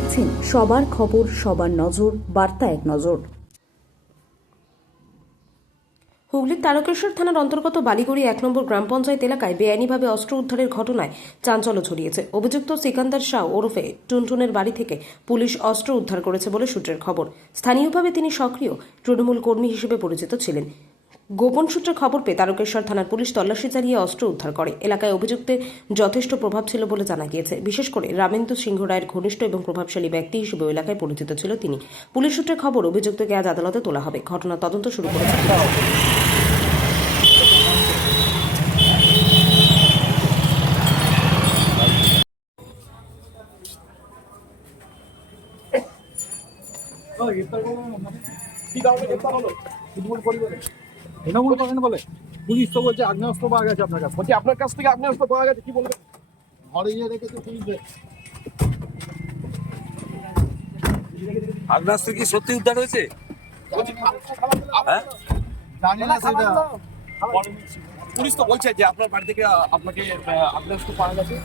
দেখছেন সবার খবর, সবার নজর, বার্তা এক নজর। হুগলির তারকেশ্বর থানার অন্তর্গত বালিগুড়ি ১ নম্বর গ্রাম পঞ্চায়েত এলাকায় বেআইনিভাবে অস্ত্র উদ্ধারের ঘটনায় চাঞ্চল্য ছড়িয়েছে। অভিযুক্ত সিকান্দার শাহ ওরফে টুনটুনের বাড়ি থেকে পুলিশ অস্ত্র উদ্ধার করেছে বলে সূত্রের খবর। স্থানীয়ভাবে তিনি সক্রিয় তৃণমূল কর্মী হিসেবে পরিচিত ছিলেন। গোপন সূত্রে খবর পেয়ে তারকেশ্বর থানার পুলিশ তল্লাশি চালিয়ে অস্ত্র উদ্ধার করে। এলাকায় অভিযুক্তের যথেষ্ট প্রভাব ছিল বলে জানা গিয়েছে। বিশেষ করে রামেন্দু সিংহ রায়ের ঘনিষ্ঠ এবং প্রভাবশালী ব্যক্তি হিসেবে এলাকায় পরিচিত ছিল তিনি। পুলিশ সূত্রে খবর, অভিযুক্তকে আজ আদালতে তোলা হবে। ঘটনার তদন্ত শুরু করেছে। তৃণমূল করেন বলে পুলিশ তো বলছে আগ্নেয়াস্ত্র পাওয়া গেছে আপনার কাছে। বলছি আপনার কাছ থেকে আগ্নেয়াস্ত্র পাওয়া গেছে, কি বলবেন? ঘরে গিয়ে রেখেছে পুলিশে। আগ্নেয়াস্ত্র কি সত্যি উদ্ধার হয়েছে? হ্যাঁ, জানি না সেটা। পুলিশ তো বলছে যে আপনার বাড়ি থেকে আপনাকে আগ্নেয়াস্ত্র পাওয়া গেছে।